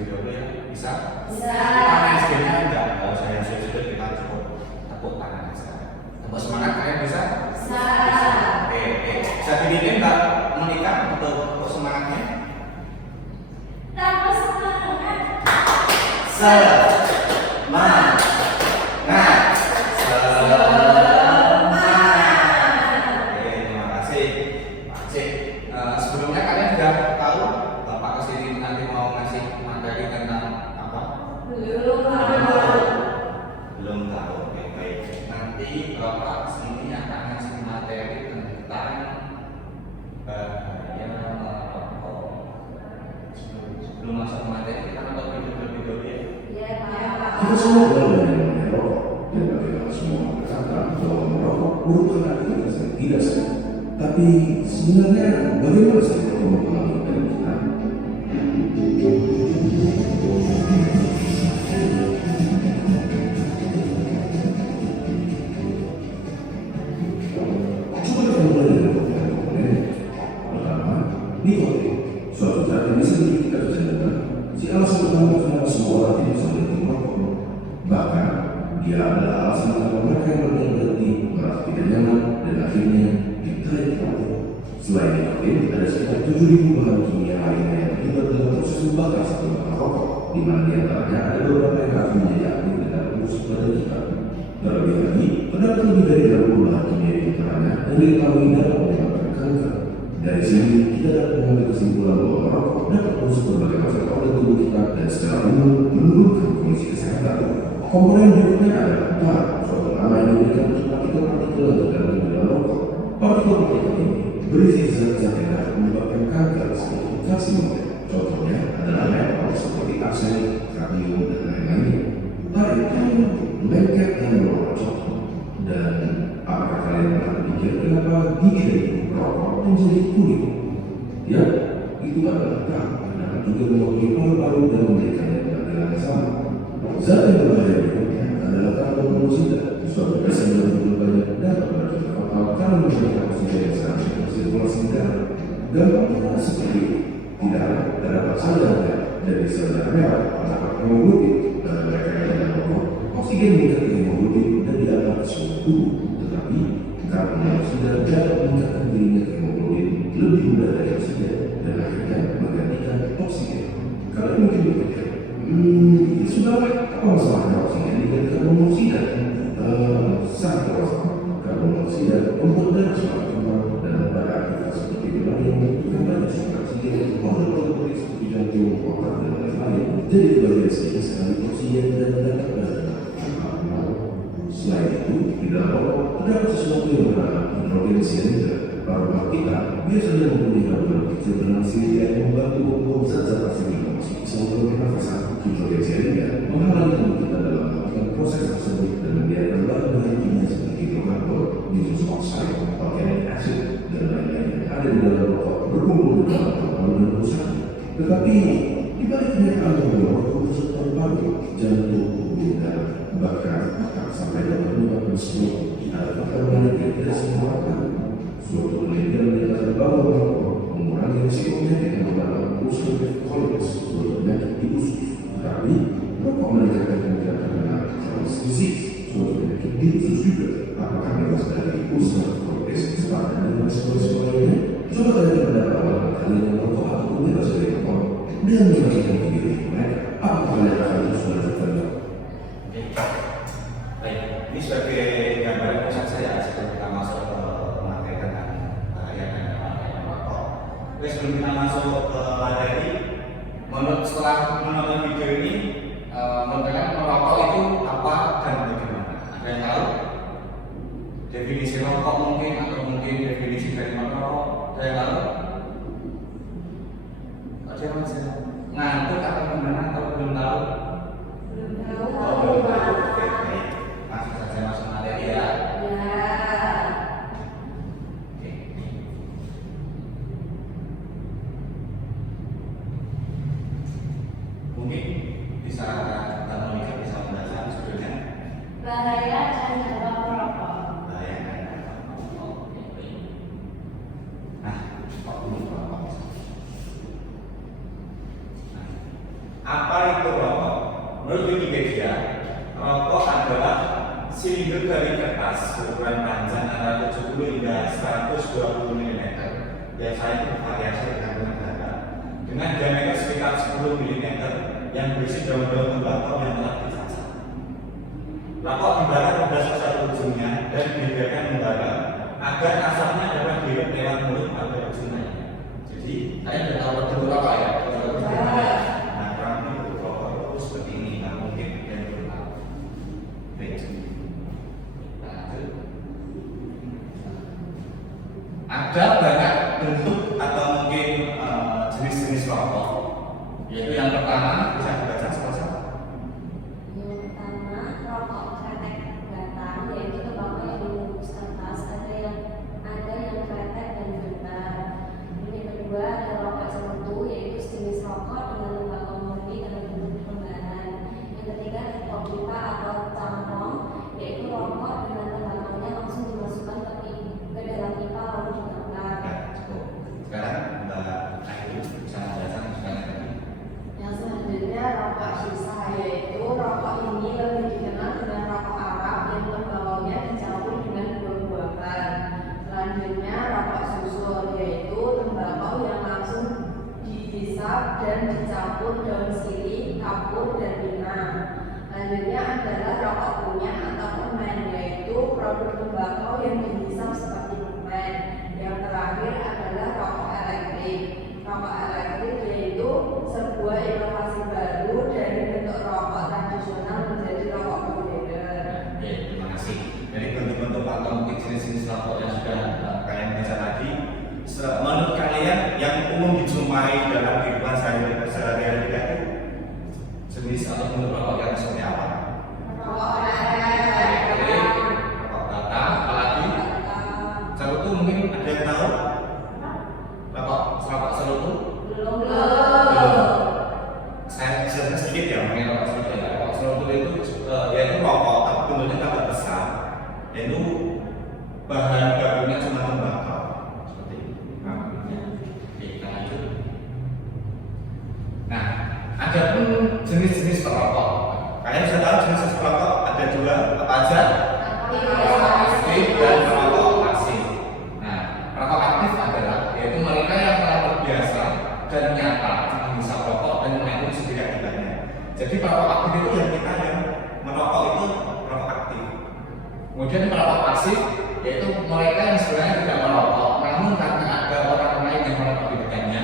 video dulu ya, bisa? Bisa. Tangan SD-nya enggak, kalau saya sudah kita cukup tepuk tangan aja. Tepuk semangat, kalian bisa? Bisa. Oke. Bisa didiemin Mbak Monica untuk semangatnya? Tambah semangat. Semangat. Terima kasih. Pak Cik. Sebelumnya kalian sudah tahu Bapak kesini nanti mau ngasih materi tentang apa? Belum. Belum tahu. Oke, baik. Nanti Bapak kesini akan ngasih materi tentang bahaya merokok. Sebelum masuk materi kita nonton video dulu ya. Ya, Pak. Kita semua kenal dengan merokok, dan bagaimana semua berkata bahwa merokok merupakan aktivitas yang tidak sehat. Tapi sebenarnya bagaimana sih merokok mempengaruhi badan kita? Coba kita mulai dari komponen-komponen. Pertama, nikotin, suatu zat yang bisa bikin kita kecanduan. Si alasan utama kenapa semua orang tidak bisa berhenti merokok. Bahkan, dia adalah alasan kenapa mereka yang berhenti merasa tidak nyaman dan akhirnya ditarik kembali. Selain nikotin, ada sekitar 7.000 bahan kimia lainnya yang terlibat dalam proses membakar satu batang rokok, di mana di antaranya ada beberapa yang akan menjadi aktif dalam fungsi badan kita. Terlebih lagi, terdapat lebih dari 60 bahan kimia di antaranya yang diketahui dapat menyebabkan kanker. Dari sini, kita dapat mengambil kesimpulan bahwa merokok dapat merusak berbagai macam organ tubuh kita dan secara umum menurunkan kondisi kesehatan. Komponen berikutnya adalah tar, suatu nama yang diberikan untuk partikel-partikel yang terdapat di dalam rokok. Partikel-partikel ini berisi zat-zat yang dapat menyebabkan kanker seperti karsinom. Contohnya adalah metal seperti arsenik, kadmium, dan lain-lainnya. Tar itu lengket dan berwarna coklat. Dan apakah kalian pernah berpikir kenapa gigi dari kulit rokok menjadi kuning? Ya, itu adalah karena juga mewakili paru-paru dan memberikannya tampilan yang sama. Zat yang berbahaya berikutnya adalah karbon monoksida, suatu gas yang begitu banyak dapat berakibat fatal karena memberikan oksigen yang sangat bersirkulasi di darah. Gampangnya seperti ini. Tidak terdapat sel darah dari sel darah merah pada hemoglobin dan mereka yang tidak merokok. Oksigen meningkat ke hemoglobin dan diantar ke seluruh tubuh, tetapi karbon monoksida dapat meningkatkan dirinya ke hemoglobin lebih mudah dari oksigen dan akhirnya menggantikan oksigen. Kalian mungkin berpikir, sudahlah, apa masalahnya oksigen digantikan monoksida? Sangat terasa. Karbon monoksida membuat darah semakin keluar dan pada aktivitas seperti berlari yang membutuhkan banyak sumber oksigen, organ-organ penting seperti jantung, otak, dan lain-lain. Jadi bagian sedikit sekali oksigen dan dapat berada. Selain itu, di dalam rokok terdapat sesuatu yang bernama hidrogen cyanida. Paru-paru kita biasanya mempunyai kandungan kecil benang silika yang membantu membuang zat-zat asin yang masuk ke saluran pernafasan. Hidrogen cyanida menghalangi tubuh kita dalam melakukan proses tersebut dan membiarkan bahan-bahan kimia seperti hidrokarbon, nitrous oxide, organic acid, dan lain-lain yang ada di dalam rokok berkumpul di dalam paru-paru dan merusak. Tetapi di balik kenyataan bahwa rokok merusak paru-paru, jantung, pembuluh darah, bahkan otak sampai dapat menyebabkan stroke, ada faktor lain yang tidak semua orang. Suatu penelitian menyatakan bahwa merokok mengurangi risiko penyakit yang bernama ulcerative colitis, suatu penyakit di usus. Tetapi merokok meningkatkan kemungkinan terkena Crohn's disease, suatu penyakit di usus juga. Apakah bebas dari ulcerative colitis sepadan dengan resiko-resiko lainnya? Coba kalian mendapat awal kalian yang merokok ataupun bebas dari rokok dan membagikan video mereka. Apakah kalian akan terus melanjutkan? Baik, ini sebagai gambaran pusat saya sebelum kita masuk ke materi tentang bahaya dan manfaat merokok. Oke, sebelum kita masuk ke materi, setelah menonton video ini, menurut kalian merokok itu apa dan bagaimana? Ada yang tahu? Definisi rokok mungkin atau mungkin definisi dari merokok? Ada yang tahu? Ada yang masih ngantuk atau gimana atau belum tahu? Oh, belum tahu. Oke, baik. Langsung saja masuk materi ya. Oke. Mungkin bisa Mbak Monica bisa membaca judulnya. Bahaya dan dampak merokok. Bahaya dan dampak merokok. Nah, kok belum merokok? Apa itu rokok? Menurut Wikipedia, rokok adalah silinder dari kertas berukuran panjang antara 70 hingga 120 mm. Biasanya itu bervariasi dengan negara dengan diameter sekitar 10 mm yang berisi daun-daun tembakau yang telah dicacah. Rokok dibakar pada salah satu ujungnya dan dibiarkan membara agar asapnya dapat dihirup lewat mulut pada ujung lainnya. Jadi, saya tidak tahu betul rokok ya. Nah, kurang lebih rokok itu seperti ini. Nah, mungkin yang belum tahu. Baik. Ada banyak bentuk atau mungkin jenis-jenis rokok. Yaitu yang pertama bisa dibaca sama-sama. Yang pertama, rokok kretek batang, yaitu tembakau yang dibungkus kertas, ada yang kretek dan bentar. Yang kedua ada rokok cerutu, yaitu sejenis rokok dengan tembakau murni dalam bentuk lembaran. Yang ketiga rokok pipa atau cangkong, yaitu rokok dengan tembakaunya langsung dimasukkan ke dalam pipa lalu dibakar. Ya, cukup. Sekarang Mbak Ayu bisa menjelaskan sekarang tadi. Yang selanjutnya rokok sisa, yaitu rokok ini lebih dikenal dengan rokok Arab yang tembakaunya dicampur dengan buah-buahan. Selanjutnya rokok susul, yaitu tembakau yang langsung dihisap dan dicampur daun sirih, kapur, dan pinang. Selanjutnya adalah rokok kunyah atau permen, yaitu produk tembakau yang dihisap seperti permen. Yang terakhir adalah rokok elektrik. Rokok elektrik yaitu sebuah inovasi baru dari bentuk rokok tradisional menjadi rokok modern. Oke, terima kasih. Jadi bentuk-bentuk atau mungkin jenis-jenis rokok yang sudah kalian baca tadi, menurut kalian yang umum dijumpai dalam kehidupan sehari-hari itu jenis atau bentuk rokok yang seperti apa? Rokok elektrik, Rokok batang, apalagi cerutu mungkin ada yang tahu? Rokok cerutu? belum. Saya jelaskan sedikit ya mengenai rokok cerutu ya. Rokok cerutu itu yaitu rokok tapi bentuknya tambah besar, yaitu bahan bakunya cuma tembakau seperti itu. Oke, kita lanjut. Nah, ada pun jenis-jenis rokok. Kalian sudah tahu jenis-jenis rokok ada dua apa aja? Aktif dan rokok pasif. Nah, rokok aktif adalah yaitu mereka yang telah terbiasa dan nyata menghisap rokok dan mengatur setidak-tidaknya. Jadi perokok aktif itu yang kita yang merokok itu rokok aktif. Kemudian perokok pasif yaitu mereka yang sebenarnya tidak merokok, namun karena ada orang lain yang merokok di dekatnya,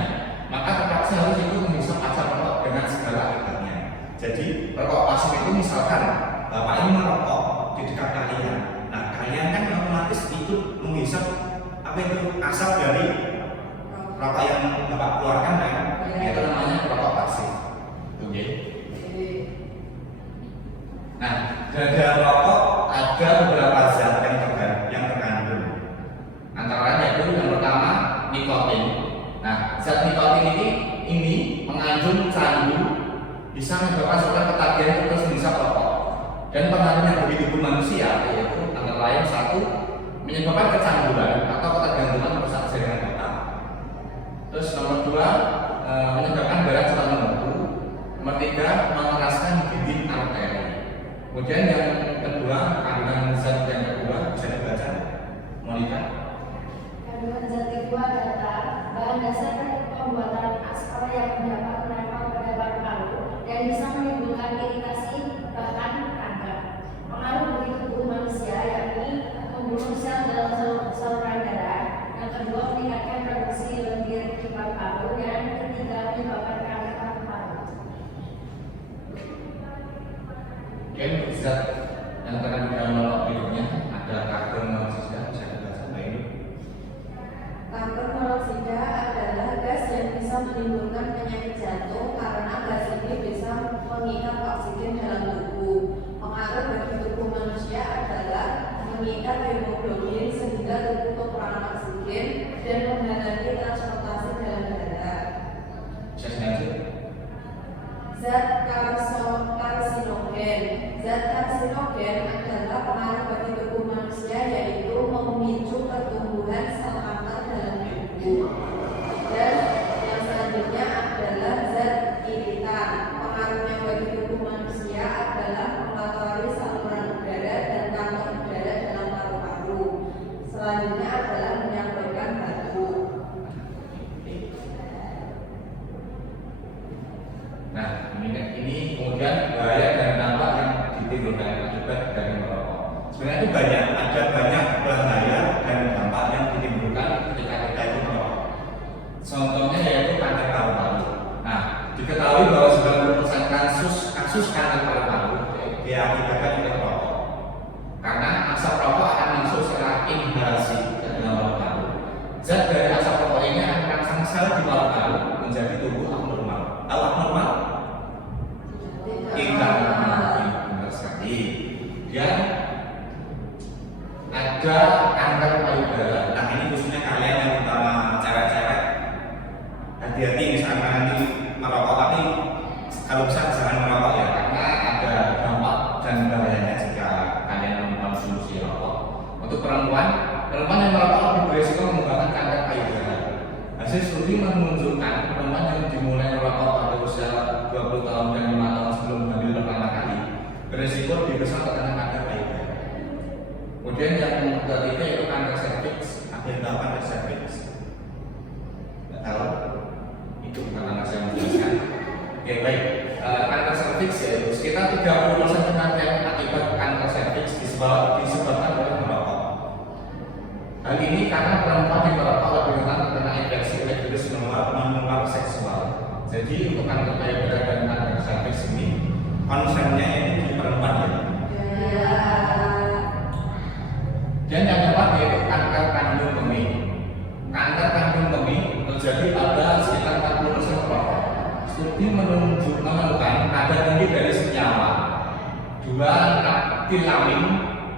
maka terpaksa harus ikut menghisap asap rokok dengan segala akibatnya. Jadi perokok pasif itu misalkan bapak ini merokok di dekat kalian, nah kalian kan otomatis ikut menghisap apa itu asap dari rokok yang bapak keluarkan kan? Itu namanya perokok pasif. Oke. Nah, dari rokok ada beberapa zat yang terkandung. Antara lain yaitu yang pertama nikotin. Nah, zat nikotin ini mengandung candu, bisa menyebabkan seorang ketagihan terus menghisap rokok. Dan pengaruhnya bagi tubuh manusia yaitu antara lain satu menyebabkan kecanduan atau ketergantungan merusak jaringan otak. Terus nomor dua menyebabkan darah cepat membeku. Nomor tiga mengeraskan dinding arteri. Kemudian yang kedua, kandungan zat yang kedua bisa dibaca, Monica. Kandungan zat kedua adalah bahan dasar pembuatan aspal yang dapat menempel pada paru-paru dan bisa menimbulkan iritasi bahkan kanker. Pengaruh bagi tubuh manusia yakni membunuh sel dalam saluran darah. Yang kedua meningkatkan produksi lendir di paru-paru dan ketiga menyebabkan kanker paru-paru. Oke, zat yang terkandung dalam rokok berikutnya ada karbon monoksida, bisa dibaca Mbak ini. Karbon monoksida adalah gas yang bisa menimbulkan penyakit jantung karena gas ini bisa mengikat oksigen dalam tubuh. Pengaruh bagi tubuh manusia adalah mengikat hemoglobin sehingga tubuh kekurangan oksigen dan menghalangi transportasi dalam darah. Bisa dilanjut. Zat karsinogen. Zat karsinogen adalah pengaruh bagi tubuh manusia yaitu memicu pertumbuhan sel kanker dalam tubuh. Dan yang selanjutnya adalah zat iritan. Nah, ini kemudian bahaya dan dampak yang ditimbulkan akibat dari merokok. Sebenarnya itu ada banyak bahaya dan dampak yang ditimbulkan ketika kita itu merokok. Contohnya yaitu kanker paru-paru. Nah, diketahui bahwa 90% kasus kanker paru-paru Diakibatkan oleh merokok. karena asap rokok akan masuk secara inhalasi ke dalam paru-paru. Zat dari asap rokok ini akan merangsang sel di paru-paru menjadi tumbuh abnormal. Tahu abnormal? Tidak benar sekali. Dan ada kanker payudara. Nah ini khususnya kalian yang utama cewek-cewek, hati-hati misalnya nanti merokok, tapi kalau bisa jangan merokok ya, Karena ada dampak dan bahayanya jika kalian mengkonsumsi rokok. Untuk perempuan yang merokok lebih berisiko mengembangkan kanker payudara. Hasil studi menunjukkan perempuan yang dimulai merokok pada usia 20 tahun dan 5 tahun sebelum hamil pertama kali berisiko lebih besar terkena kanker payudara. Kemudian yang ketiga yaitu kanker serviks. ada yang tahu kan serviks. Nggak tahu, itu bukan anak saya menjelaskan. Oke baik, kanker serviks yaitu sekitar 30% kematian akibat kanker serviks disebabkan oleh merokok. Hal ini karena perempuan yang merokok lebih rentan terkena infeksi oleh virus menular seksual. Jadi untuk kanker payudara dan kanker serviks ini Konsennya ini di perempuan ya. dan yang keempat yaitu kanker kandung kemih. Kanker kandung kemih terjadi pada sekitar 40% perokok. Studi menemukan kadar tinggi dari senyawa 2-aktilamin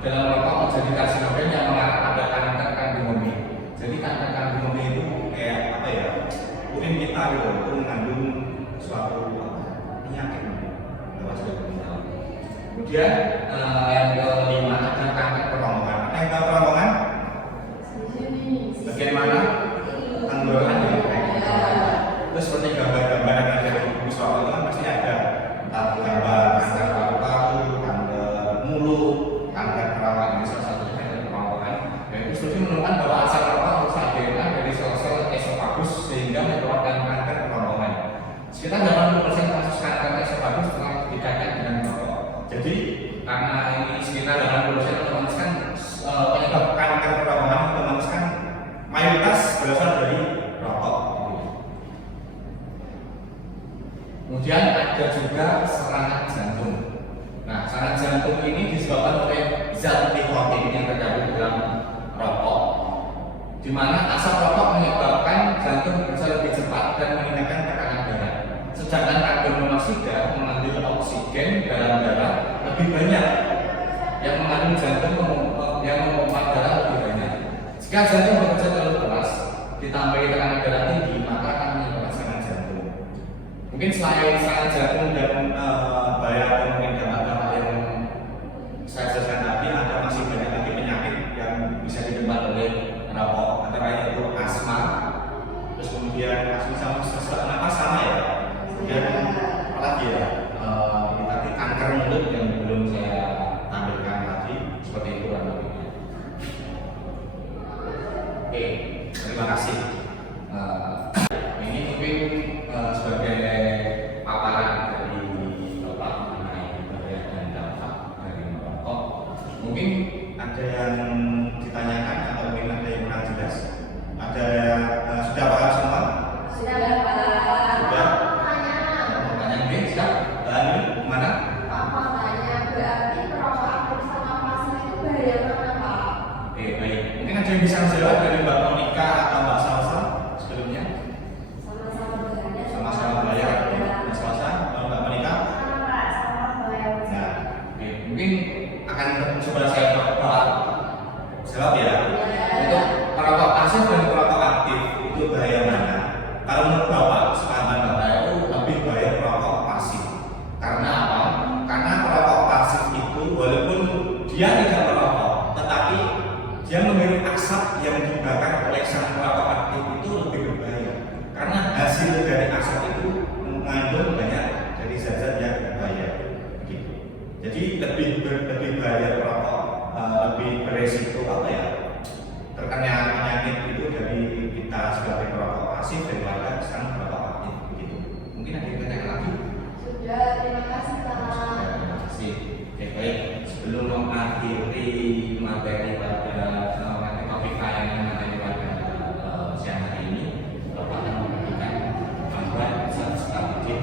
dalam rokok menjadi karsinogen yang mengarah pada kanker kandung kemih. Jadi kanker kandung kemih itu Kayak apa ya? Mungkin kita gitu, itu mengandung suatu penyakit. Lewat suatu penyakit. kemudian yang kelima ada kanker kerongkongan. Yang tahu kerongkongan? Bagaimana? Tenggorokan ya. Terus seperti gambar-gambar yang ada di buku soal itu kan pasti ada entah gambar kanker paru-paru, kanker mulut, Kanker kerongkongan ini salah satunya kanker kerongkongan. Yaitu studi menemukan bahwa asap rokok merusak DNA dari sel-sel esofagus sehingga menyebabkan kanker kerongkongan. Sekitar 80% kasus kanker esofagus telah dikaitkan dengan rokok. Jadi karena ini sekitar 80% otomatis kan penyebab kanker kerongkongan otomatis kan mayoritas berasal dari rokok. Kemudian ada juga serangan jantung. Nah, serangan jantung ini disebabkan oleh zat nikotin yang terkandung dalam rokok, di mana asap rokok menyebabkan jantung bekerja lebih cepat dan meningkatkan tekanan darah. Sedangkan karbon monoksida mengambil oksigen dalam darah lebih banyak, yang mengandung jantung yang memompa darah lebih banyak. Jika jantung bekerja terlalu keras, ditambah tekanan darah tinggi, maka akan menyebabkan serangan jantung. Mungkin selain serangan jantung dan Bahaya atau mungkin dampak-dampak yang saya jelaskan tadi, ada masih banyak lagi penyakit yang bisa ditempat oleh rokok. Antara lain itu asma, terus kemudian asma sama sesak napas sama ya. Kemudian apa lagi ya? Ini tadi kanker mulut yang belum saya tampilkan tadi, seperti itu kan lebihnya. Oke, terima kasih. ini mungkin sebagai paparan dari Bapak mengenai bahaya dan dampak dari merokok. Mungkin Ada yang ditanyakan atau mungkin ada yang kurang jelas? Ada sudah paham semua? Sudah Pak. Sudah. pertanyaan B, siap? Ini mana? Apa tanya berarti perokok aktif sama pasir itu bahaya mana Pak? Oke, baik. Mungkin ada yang bisa menjawab dari Mbak Monika atau Mbak Salsa sebelumnya? Sama-sama bahaya. Sama-sama bahaya. Mbak Salsa, Mbak Monika? Sama Pak, sama bahaya. Nah, Oke, mungkin akan coba saya jawab ya. untuk Perokok pasif dan perokok aktif itu bahaya mana? Kalau menurut Bapak, sepengetahuan Bapak itu lebih bahaya perokok pasif. Karena apa? Karena perokok pasif itu walaupun dia tidak merokok, tetapi dia menghirup asap yang dibakar oleh sang perokok aktif itu lebih berbahaya. Karena hasil dari asap itu mengandung banyak dari zat-zat yang berbahaya. Gitu. Jadi lebih bahaya perokok, lebih beresiko apa ya? Terkena penyakit itu dari kita sebagai perokok pasif daripada sekarang perokok aktif begitu. Mungkin ada yang tanya lagi? sebelum mengakhiri materi pada topik layanan materi pada siang hari ini, Bapak akan memberikan panduan strategi.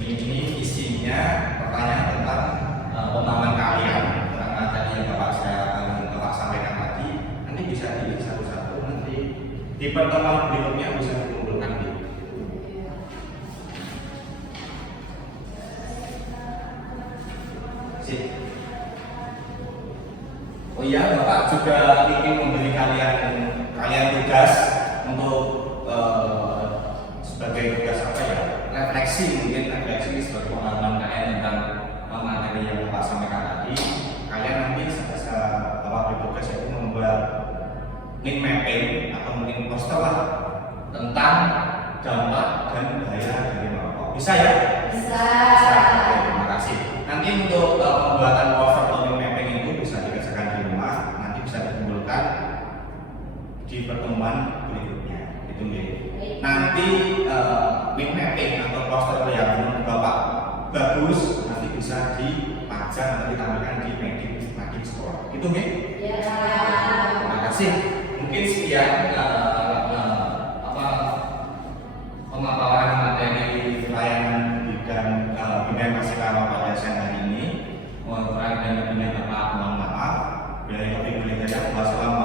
Ini isinya pertanyaan tentang pemahaman kalian tentang materi yang Bapak sampaikan tadi. Nanti bisa dilihat satu-satu, nanti di pertemuan berikutnya bisa dikumpulkan gitu. Oh iya, Bapak juga ingin memberi kalian tugas untuk sebagai tugas apa ya? Refleksi, mungkin refleksi sebagai pengalaman kalian tentang materi yang Bapak sampaikan tadi. Kalian nanti bisa Bapak bertugas yaitu membuat link mapping atau mungkin poster lah tentang dampak dan bahaya dari merokok. Bisa ya? Bisa. Oke, terima kasih. Nanti untuk pembuatan poster atau link mapping itu bisa dikerjakan di rumah, nanti bisa dikumpulkan di pertemuan berikutnya. Itu ya. Nanti link mapping atau poster yang menurut Bapak bagus nanti bisa dipajang atau ditampilkan di media sekolah. Itu ya. Ya. Terima kasih. Mungkin sekian pemaparan materi layanan bidang bidang masihkala pada siang hari ini. Mohon kurang dan lebihnya Bapak mohon maaf. Dari Topik Beli Gajah. Wassalamualaikum